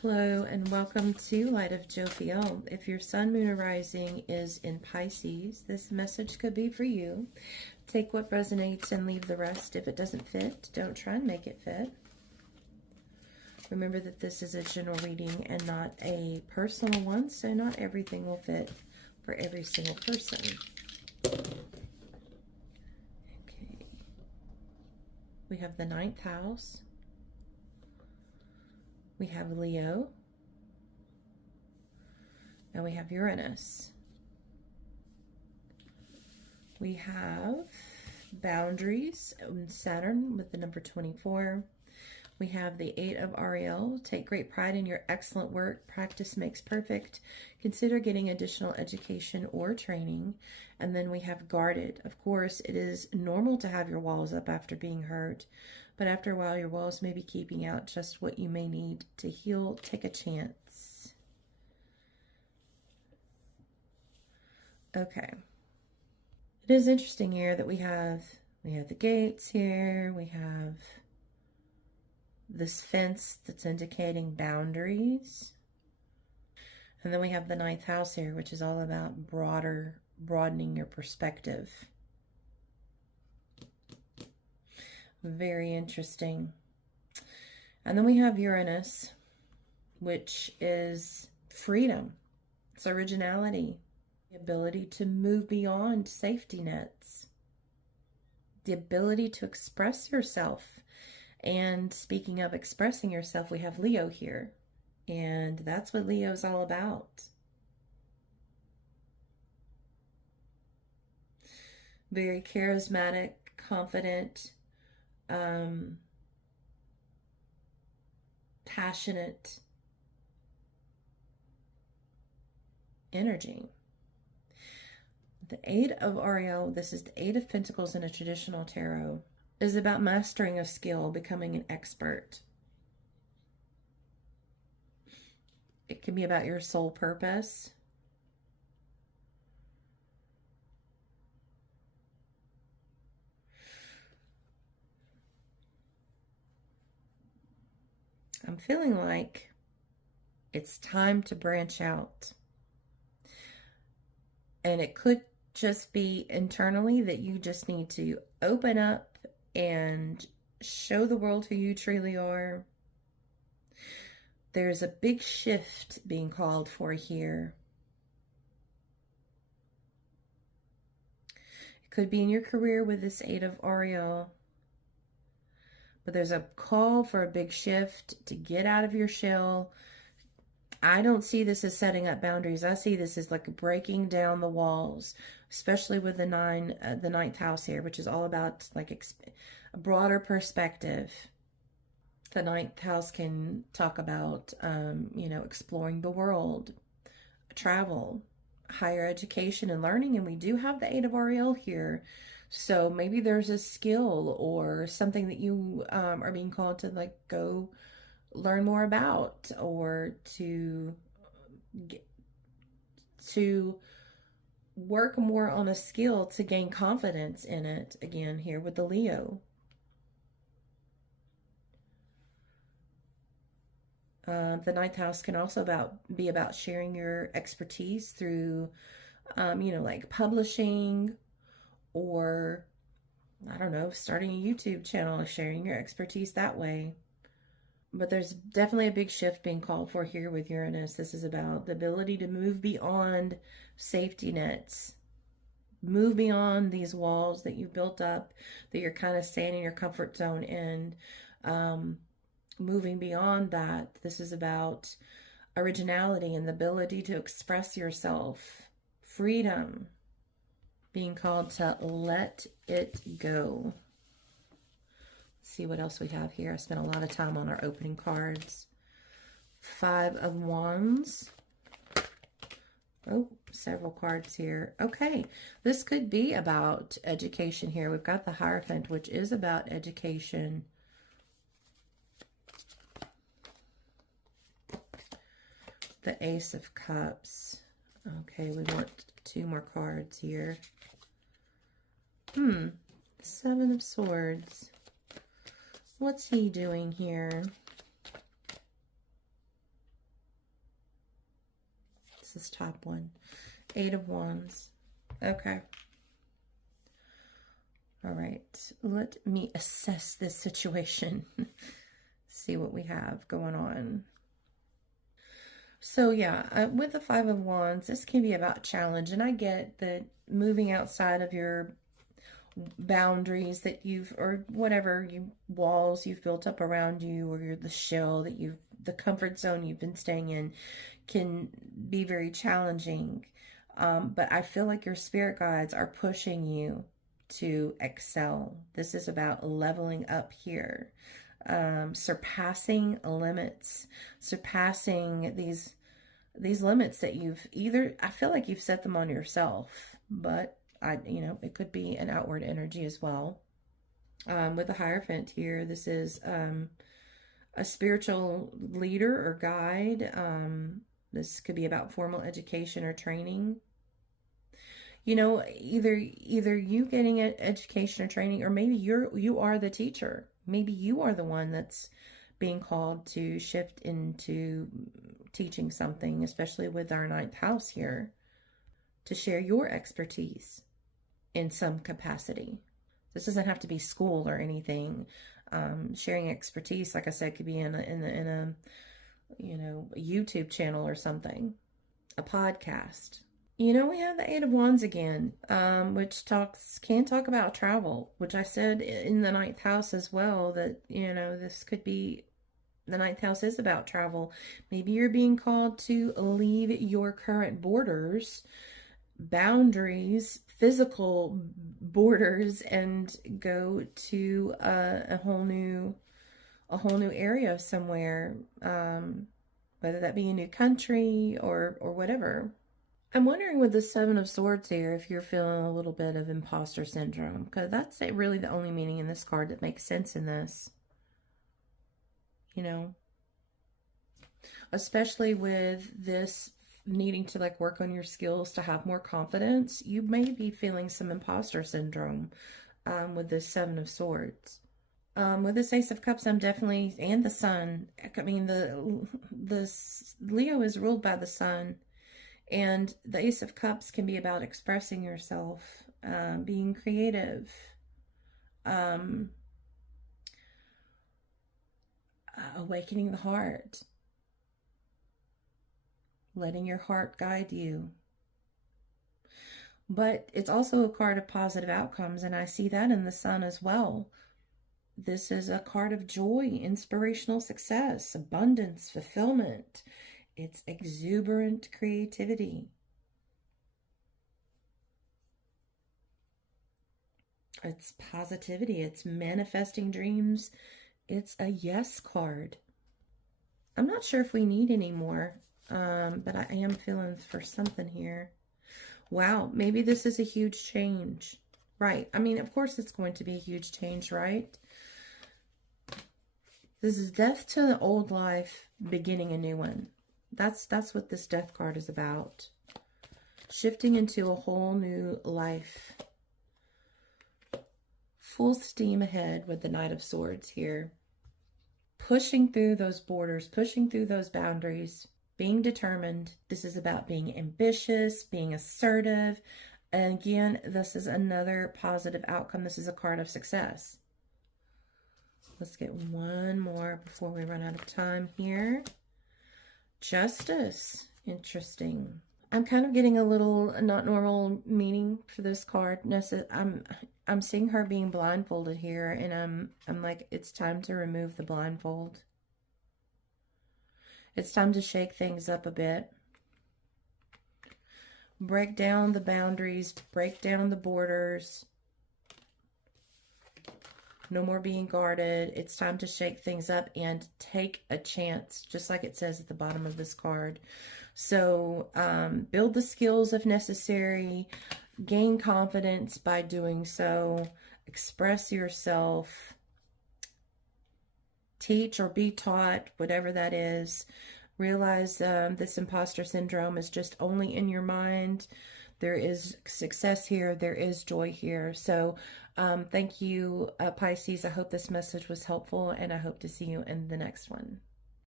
Hello and welcome to Light of Jophiel. If your sun, moon, or rising is in Pisces, this message could be for you. Take what resonates and leave the rest. If it doesn't fit, don't try and make it fit. Remember that this is a general reading and not a personal one, so not everything will fit for every single person. Okay. We have the 9th house. We have Leo, and we have Uranus. We have boundaries, Saturn with the number 24. We have the 8 of Ariel. Take great pride in your excellent work. Practice makes perfect. Consider getting additional education or training. And then we have guarded. Of course, it is normal to have your walls up after being hurt, but after a while, your walls may be keeping out just what you may need to heal. Take a chance. Okay. It is interesting here that we have the gates here. We have this fence that's indicating boundaries. And then we have the 9th house here, which is all about broadening your perspective. Very interesting. And then we have Uranus, which is freedom. It's originality, the ability to move beyond safety nets, the ability to express yourself. And speaking of expressing yourself, we have Leo here. And that's what Leo's all about. Very charismatic, confident, passionate energy. The 8 of Ariel, this is the 8 of Pentacles in a traditional tarot, is about mastering a skill, becoming an expert. It can be about your soul purpose. I'm feeling like it's time to branch out. And it could just be internally that you just need to open up and show the world who you truly are. There's a big shift being called for here. It could be in your career with this 8 of Ariel. But there's a call for a big shift to get out of your shell. I don't see this as setting up boundaries. I see this as like breaking down the walls, especially with the 9th house here, which is all about like a broader perspective. The 9th house can talk about, exploring the world, travel, higher education and learning. And we do have the 8 of Ariel here. So maybe there's a skill or something that you are being called to like go learn more about, or to work more on a skill to gain confidence in it. Again, here with the Leo. The 9th house can also be about sharing your expertise through, like publishing, or, I don't know, starting a YouTube channel, sharing your expertise that way. But there's definitely a big shift being called for here with Uranus. This is about the ability to move beyond safety nets. Move beyond these walls that you've built up, that you're kind of staying in your comfort zone in. Moving beyond that, this is about originality and the ability to express yourself. Freedom. Being called to let it go. Let's see what else we have here. I spent a lot of time on our opening cards. 5 of Wands. Oh, several cards here. Okay, this could be about education here. We've got the Hierophant, which is about education. The Ace of Cups. Okay, we want 2 more cards here. 7 of Swords. What's he doing here? What's this top one? 8 of Wands. Okay. All right. Let me assess this situation. See what we have going on. So yeah, with the 5 of Wands, this can be about challenge. And I get that moving outside of your boundaries that you've, or whatever walls you've built up around you, or the shell that you've, the comfort zone you've been staying in, can be very challenging. But I feel like your spirit guides are pushing you to excel. This is about leveling up here. Surpassing limits, surpassing these limits that you've either, I feel like you've set them on yourself, but it could be an outward energy as well. With the Hierophant here, this is a spiritual leader or guide. This could be about formal education or training. Either you getting an education or training, or maybe you are the teacher. Maybe you are the one that's being called to shift into teaching something, especially with our 9th house here, to share your expertise in some capacity. This doesn't have to be school or anything. Sharing expertise, like I said, could be in a YouTube channel or something, a podcast. We have the 8 of Wands again, which can talk about travel, which I said in the 9th house as well, that, this could be, the 9th house is about travel. Maybe you're being called to leave your current borders, boundaries, physical borders, and go to a whole new area somewhere, whether that be a new country or whatever. I'm wondering with the 7 of Swords here if you're feeling a little bit of imposter syndrome, because that's really the only meaning in this card that makes sense in this. Especially with this needing to work on your skills to have more confidence, you may be feeling some imposter syndrome with this 7 of Swords. With this Ace of Cups, I'm definitely, and the Sun, I mean, the Leo is ruled by the Sun. And the Ace of Cups can be about expressing yourself, being creative, awakening the heart, letting your heart guide you. But it's also a card of positive outcomes, and I see that in the Sun as well. This is a card of joy, inspirational success, abundance, fulfillment. It's exuberant creativity. It's positivity. It's manifesting dreams. It's a yes card. I'm not sure if we need any more, but I am feeling for something here. Wow, maybe this is a huge change. Right. I mean, of course it's going to be a huge change, right? This is death to the old life, beginning a new one. That's what this Death card is about. Shifting into a whole new life. Full steam ahead with the Knight of Swords here. Pushing through those borders, pushing through those boundaries, being determined. This is about being ambitious, being assertive. And again, this is another positive outcome. This is a card of success. Let's get one more before we run out of time here. Justice. Interesting. I'm kind of getting a little not normal meaning for this card. I'm seeing her being blindfolded here, and I'm like, it's time to remove the blindfold. It's time to shake things up a bit. Break down the boundaries, break down the borders. No more being guarded. It's time to shake things up and take a chance, just like it says at the bottom of this card. So build the skills if necessary. Gain confidence by doing so. Express yourself. Teach or be taught, whatever that is. Realize this imposter syndrome is just only in your mind. There is success here. There is joy here. So thank you, Pisces. I hope this message was helpful, and I hope to see you in the next one.